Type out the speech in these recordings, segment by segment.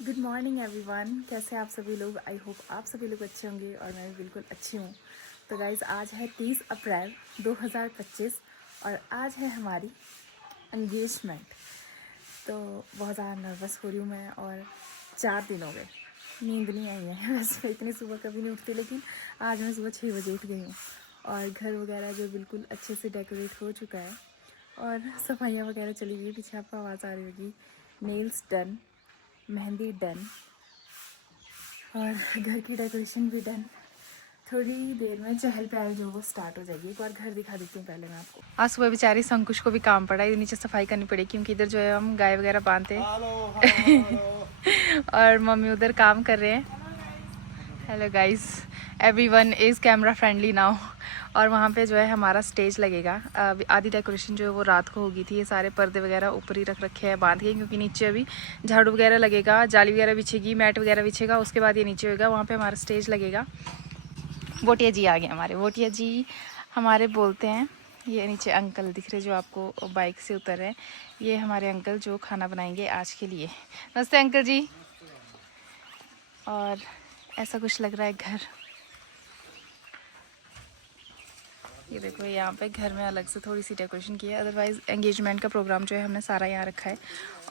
Good morning everyone. कैसे आप सभी लोग? आई होप आप सभी लोग अच्छे होंगे और मैं भी बिल्कुल अच्छी हूँ। तो गाइज़, आज है 30 अप्रैल 2025 और आज है हमारी एंगेजमेंट। तो बहुत ज़्यादा नर्वस हो रही हूँ मैं, और 4 दिन हो गए नींद नहीं आई है। वैसे मैं इतनी सुबह कभी नहीं उठती, लेकिन आज मैं सुबह 6 बजे उठ गई हूँ और घर वगैरह जो बिल्कुल अच्छे से डेकोरेट हो चुका है और सफाइयाँ वगैरह चली हुई है। पीछे आपको आवाज़ आ रही होगी। नेल्स डन, मेहंदी डन और घर की डेकोरेशन भी डन। थोड़ी देर में चहल पहल जो वो स्टार्ट हो जाएगी। एक बार घर दिखा देती हूँ पहले मैं आपको। आज सुबह बेचारी संकुश को भी काम पड़ा, इधर नीचे सफाई करनी पड़ी क्योंकि इधर जो है हम गाय वगैरह बांधते हैं। और मम्मी उधर काम कर रहे हैं। Hello guys, everyone is camera friendly now. और वहाँ पे जो है हमारा स्टेज लगेगा। आधी डेकोरेशन जो है वो रात को होगी थी। ये सारे पर्दे वगैरह ऊपर ही रख रखे हैं बांध के, क्योंकि नीचे अभी झाड़ू वगैरह लगेगा, जाली वगैरह बिछेगी, मैट वगैरह बिछेगा, उसके बाद ये नीचे होगा। वहाँ पे हमारा स्टेज लगेगा। वोटिया जी आ गए हमारे। वोटिया जी हमारे बोलते हैं, ये नीचे अंकल दिख रहे जो आपको बाइक से उतर रहे हैं, ये हमारे अंकल जो खाना बनाएंगे आज के लिए। नमस्ते अंकल जी। और ऐसा कुछ लग रहा है घर। ये देखो, यहाँ पे घर में अलग से थोड़ी सी डेकोरेशन की है। अदरवाइज़ एंगेजमेंट का प्रोग्राम जो है हमने सारा यहाँ रखा है।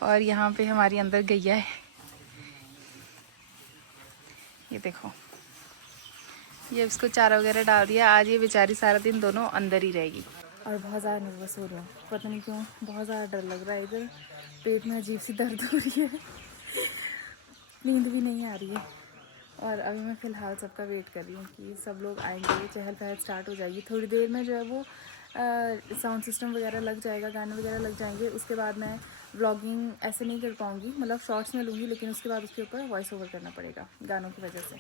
और यहाँ पे हमारी अंदर गैया है, ये देखो। ये इसको चारा वगैरह डाल दिया। आज ये बेचारी सारा दिन दोनों अंदर ही रहेगी। और बहुत ज़्यादा नर्वस हो रही हूँ, पता नहीं क्यों बहुत ज़्यादा डर लग रहा है। इधर पेट में अजीब सी दर्द हो रही है। नींद भी नहीं आ रही है। और अभी मैं फ़िलहाल सबका वेट कर रही हूँ कि सब लोग आएंगे, चहल पहल स्टार्ट हो जाएगी। थोड़ी देर में जो है वो साउंड सिस्टम वगैरह लग जाएगा, गाने वगैरह लग जाएंगे। उसके बाद मैं व्लॉगिंग ऐसे नहीं कर पाऊँगी, मतलब शॉर्ट्स में लूँगी, लेकिन उसके बाद उसके ऊपर वॉइस ओवर करना पड़ेगा गानों की वजह से।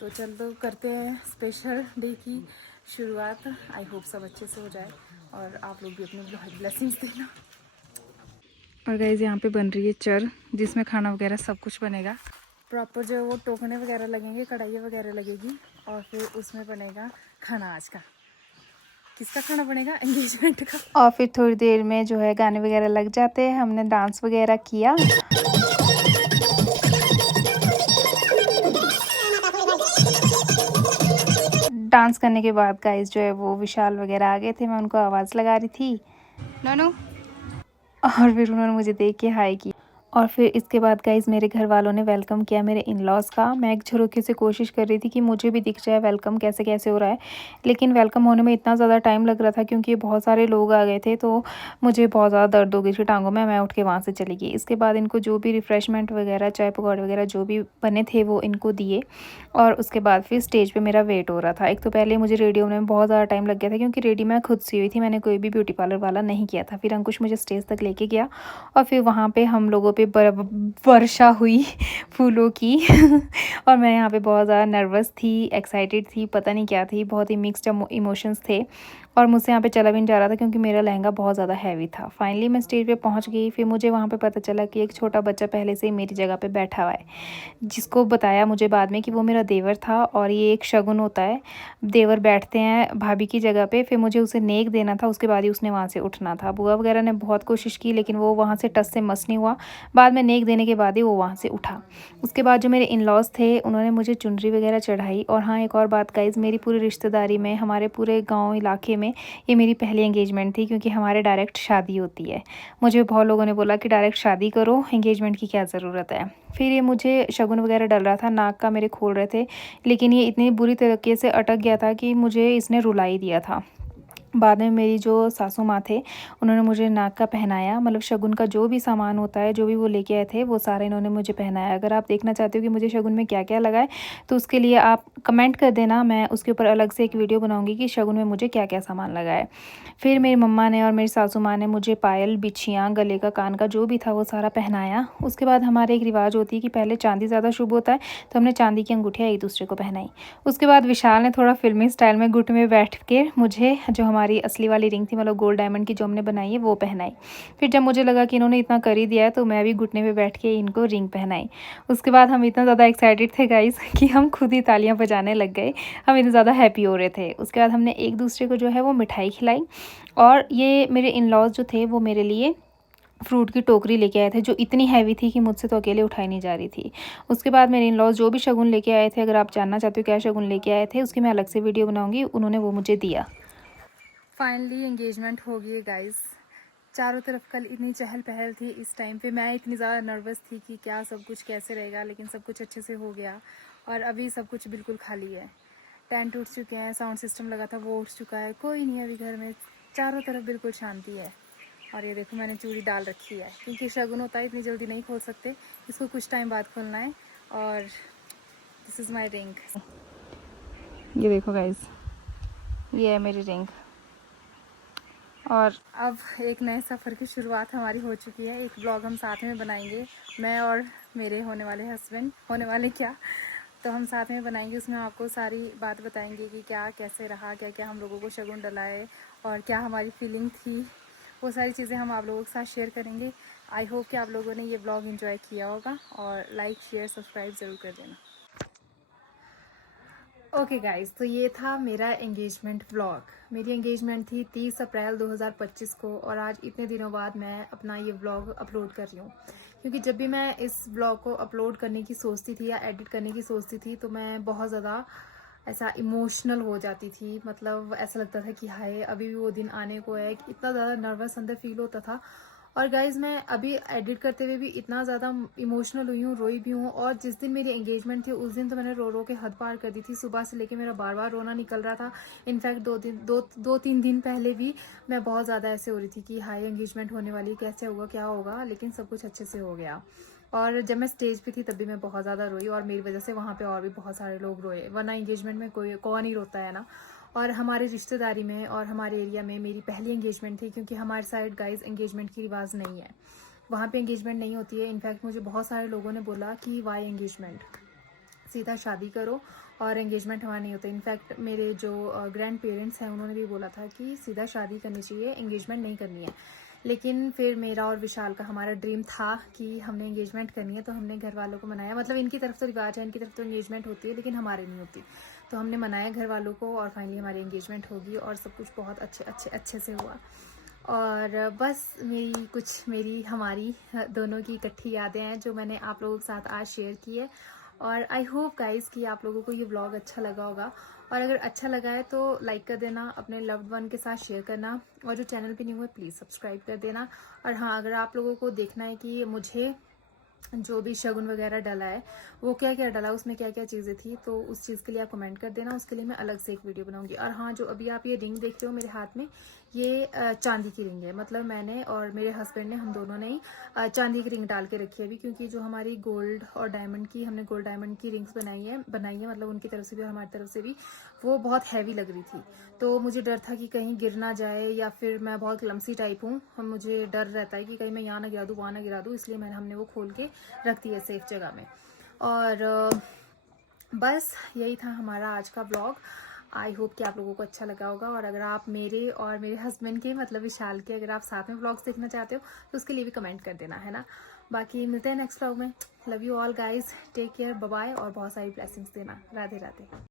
तो चल तो करते हैं स्पेशल डे की शुरुआत। आई होप सब अच्छे से हो जाए और आप लोग भी अपनी ब्लेसिंग्स देना। और गाइस, यहाँ पे बन रही है चर, जिसमें खाना वगैरह सब कुछ बनेगा। प्रॉपर जो वो टोकने वगैरह लगेंगे, कढ़ाई वगैरह लगेगी और फिर उसमें बनेगा खाना। आज का किसका खाना बनेगा? एंगेजमेंट का। और फिर थोड़ी देर में जो है गाने वगैरह लग जाते हैं। हमने डांस वगैरह किया। डांस करने के बाद गाइस जो है वो विशाल वगैरह आ गए थे, मैं उनको आवाज़ लगा रही थी, नोनू। और फिर उन्होंने मुझे देख के हाय की। और फिर इसके बाद गाइज़ मेरे घर वालों ने वेलकम किया मेरे इन लॉज़ का। मैं एक झरोखे से कोशिश कर रही थी कि मुझे भी दिख जाए वेलकम कैसे कैसे हो रहा है, लेकिन वेलकम होने में इतना ज़्यादा टाइम लग रहा था क्योंकि बहुत सारे लोग आ गए थे। तो मुझे बहुत ज़्यादा दर्द हो गई थी टांगों में। मैं उठ के वहाँ से चली गई। इसके बाद इनको जो भी रिफ़्रेशमेंट वगैरह, चाय पकौड़े वगैरह जो भी बने थे वो इनको दिए। और उसके बाद फिर स्टेज पर मेरा वेट हो रहा था। एक तो पहले मुझे रेडी होने में बहुत ज़्यादा टाइम लग गया था क्योंकि रेडी मैं खुद सी हुई थी, मैंने कोई भी ब्यूटी पार्लर वाला नहीं किया था। फिर अंकुश मुझे स्टेज तक लेके गया और फिर वहाँ पे हम लोगों पे वर्षा हुई फूलों की। और मैं यहाँ पे बहुत ज़्यादा नर्वस थी, एक्साइटेड थी, पता नहीं क्या थी, बहुत ही मिक्स्ड इमोशंस थे। और मुझसे यहाँ पे चला भी नहीं जा रहा था क्योंकि मेरा लहंगा बहुत ज़्यादा हैवी था। फाइनली मैं स्टेज पे पहुँच गई। फिर मुझे वहाँ पे पता चला कि एक छोटा बच्चा पहले से ही मेरी जगह पे बैठा हुआ है, जिसको बताया मुझे बाद में कि वो मेरा देवर था। और ये एक शगुन होता है, देवर बैठते हैं भाभी की जगह पे। फिर मुझे उसे नेक देना था, उसके बाद ही उसने वहाँ से उठना था। बुआ वगैरह ने बहुत कोशिश की लेकिन वो वहाँ से टस से मस नहीं हुआ। बाद में नेक देने के बाद ही वो वहाँ से उठा। उसके बाद जो मेरे इन लॉज़ थे उन्होंने मुझे चुनरी वगैरह चढ़ाई। और हाँ, एक और बात गाइज़, मेरी पूरी रिश्तेदारी में, हमारे पूरे गाँव इलाके में ये मेरी पहली एंगेजमेंट थी क्योंकि हमारे डायरेक्ट शादी होती है। मुझे बहुत लोगों ने बोला कि डायरेक्ट शादी करो, एंगेजमेंट की क्या ज़रूरत है। फिर ये मुझे शगुन वगैरह डल रहा था, नाक का मेरे खोल रहे थे, लेकिन ये इतनी बुरी तरीके से अटक गया था कि मुझे इसने रुला ही दिया था। बाद में मेरी जो सासू माँ थे उन्होंने मुझे नाक का पहनाया, मतलब शगुन का जो भी सामान होता है, जो भी वो लेके आए थे वो सारा इन्होंने मुझे पहनाया। अगर आप देखना चाहते हो कि मुझे शगुन में क्या क्या लगा है तो उसके लिए आप कमेंट कर देना, मैं उसके ऊपर अलग से एक वीडियो बनाऊंगी कि शगुन में मुझे क्या क्या सामान लगा है। फिर मेरी मम्मा ने और मेरी सासू माँ ने मुझे पायल, बिछियाँ, गले का, कान का जो भी था वो सारा पहनाया। उसके बाद हमारे एक रिवाज होती है कि पहले चांदी ज़्यादा शुभ होता है, तो हमने चांदी की अंगूठियाँ एक दूसरे को पहनाई। उसके बाद विशाल ने थोड़ा फिल्मी स्टाइल में घुट में बैठ के मुझे जो हमारी असली वाली रिंग थी, मतलब गोल्ड डायमंड की जो हमने बनाई है, वो पहनाई। फिर जब मुझे लगा कि इन्होंने इतना कर ही दिया है तो मैं भी घुटने पे बैठ के इनको रिंग पहनाई। उसके बाद हम इतना ज़्यादा एक्साइटेड थे गाइस कि हम खुद ही तालियां बजाने लग गए, हम इतने ज़्यादा हैप्पी हो रहे थे। उसके बाद हमने एक दूसरे को जो है वो मिठाई खिलाई। और ये मेरे इन लॉज जो थे वो मेरे लिए फ्रूट की टोकरी लेके आए थे जो इतनी हैवी थी कि मुझसे तो अकेले उठाई नहीं जा रही थी। उसके बाद मेरे इन लॉज जो भी शगुन लेके आए थे, अगर आप जानना चाहते हो क्या शगुन लेके आए थे, उसकी मैं अलग से वीडियो बनाऊंगी, उन्होंने वो मुझे दिया। फाइनली एंगेजमेंट हो गई गाइस। चारों तरफ कल इतनी चहल पहल थी, इस टाइम पे मैं इतनी ज़्यादा नर्वस थी कि क्या सब कुछ कैसे रहेगा, लेकिन सब कुछ अच्छे से हो गया और अभी सब कुछ बिल्कुल खाली है। टेंट उठ चुके हैं, साउंड सिस्टम लगा था वो उठ चुका है, कोई नहीं है अभी घर में, चारों तरफ बिल्कुल शांति है। और ये देखो मैंने चूड़ी डाल रखी है क्योंकि शगुन होता है, इतनी जल्दी नहीं खोल सकते, इसको कुछ टाइम बाद खोलना है। और दिस इज़ माई रिंग। ये देखो गाइज, ये है मेरी रिंग। और अब एक नए सफ़र की शुरुआत हमारी हो चुकी है। एक ब्लॉग हम साथ में बनाएंगे, मैं और मेरे होने वाले हस्बैंड, होने वाले क्या, तो हम साथ में बनाएंगे। उसमें आपको सारी बात बताएंगे कि क्या कैसे रहा, क्या क्या हम लोगों को शगुन डलाए और क्या हमारी फीलिंग थी, वो सारी चीज़ें हम आप लोगों के साथ शेयर करेंगे। आई होप कि आप लोगों ने ये ब्लॉग एंजॉय किया होगा और लाइक शेयर सब्सक्राइब ज़रूर कर देना। ओके गाइस, तो ये था मेरा एंगेजमेंट व्लॉग। मेरी एंगेजमेंट थी 30 अप्रैल 2025 को और आज इतने दिनों बाद मैं अपना ये व्लॉग अपलोड कर रही हूँ। क्योंकि जब भी मैं इस व्लॉग को अपलोड करने की सोचती थी या एडिट करने की सोचती थी तो मैं बहुत ज़्यादा ऐसा इमोशनल हो जाती थी। मतलब ऐसा लगता था कि हाय अभी भी वो दिन आने को है, इतना ज़्यादा नर्वस अंदर फील होता था। और गाइज मैं अभी एडिट करते हुए भी इतना ज़्यादा इमोशनल हुई हूँ, रोई भी हूँ। और जिस दिन मेरी एंगेजमेंट थी उस दिन तो मैंने रो रो के हद पार कर दी थी। सुबह से लेके मेरा बार बार रोना निकल रहा था। इनफैक्ट दो तीन दिन पहले भी मैं बहुत ज़्यादा ऐसे हो रही थी कि हाई एंगेजमेंट होने वाली, कैसे होगा क्या होगा, लेकिन सब कुछ अच्छे से हो गया। और जब मैं स्टेज पे थी तब भी मैं बहुत ज़्यादा रोई और मेरी वजह से वहाँ पे और भी बहुत सारे लोग रोए, वरना एंगेजमेंट में कोई कौन ही रोता है ना। और हमारे रिश्तेदारी में और हमारे एरिया में मेरी पहली एंगेजमेंट थी, क्योंकि हमारे साइड गाइज एंगेजमेंट की रिवाज नहीं है, वहाँ पे एंगेजमेंट नहीं होती है। इनफैक्ट मुझे बहुत सारे लोगों ने बोला कि वाई एंगेजमेंट, सीधा शादी करो और एंगेजमेंट हमारा नहीं होता। इनफैक्ट मेरे जो ग्रैंड पेरेंट्स हैं उन्होंने भी बोला था कि सीधा शादी करनी चाहिए, एंगेजमेंट नहीं करनी है। लेकिन फिर मेरा और विशाल का हमारा ड्रीम था कि हमने एंगेजमेंट करनी है, तो हमने घर वालों को मनाया। मतलब इनकी तरफ तो रिवाज है, इनकी तरफ तो एंगेजमेंट होती है लेकिन हमारे नहीं होती, तो हमने मनाया घर वालों को और फाइनली हमारी एंगेजमेंट होगी और सब कुछ बहुत अच्छे से हुआ। और बस मेरी हमारी दोनों की इकट्ठी यादें हैं जो मैंने आप लोगों के साथ आज शेयर की है। और आई होप गाइज कि आप लोगों को ये व्लॉग अच्छा लगा होगा। और अगर अच्छा लगा है तो लाइक कर देना, अपने लव्ड वन के साथ शेयर करना, और जो चैनल पे न्यू है प्लीज़ सब्सक्राइब कर देना। और हाँ, अगर आप लोगों को देखना है कि मुझे जो भी शगुन वगैरह डाला है वो क्या क्या डाला, उसमें क्या क्या चीज़ें थी, तो उस चीज़ के लिए आप कमेंट कर देना, उसके लिए मैं अलग से एक वीडियो बनाऊंगी। और हाँ, जो अभी आप ये रिंग देख रहे हो मेरे हाथ में, ये चांदी की रिंग है। मतलब मैंने और मेरे हस्बैंड ने, हम दोनों ने ही चांदी की रिंग डाल के रखी है अभी, क्योंकि जो हमारी गोल्ड और डायमंड की, हमने गोल्ड डायमंड की रिंग्स बनाई है मतलब उनकी तरफ से भी और हमारी तरफ से भी, वो बहुत हैवी लग रही थी। तो मुझे डर था कि कहीं गिर ना जाए, या फिर मैं बहुत क्लमसी टाइप हूँ, मुझे डर रहता है कि कहीं मैं यहाँ ना गिरा दूँ वहाँ ना गिरा दूँ, इसलिए हमने वो खोल के रख दी है सेफ जगह में। और बस यही था हमारा आज का ब्लॉग। आई होप कि आप लोगों को अच्छा लगा होगा। और अगर आप मेरे और मेरे हस्बैंड के, मतलब विशाल के, अगर आप साथ में ब्लॉग्स देखना चाहते हो तो उसके लिए भी कमेंट कर देना, है ना। बाकी मिलते हैं नेक्स्ट ब्लॉग में। Love you all guys, take care, bye bye, और बहुत सारी ब्लेसिंग्स देना। राधे राधे।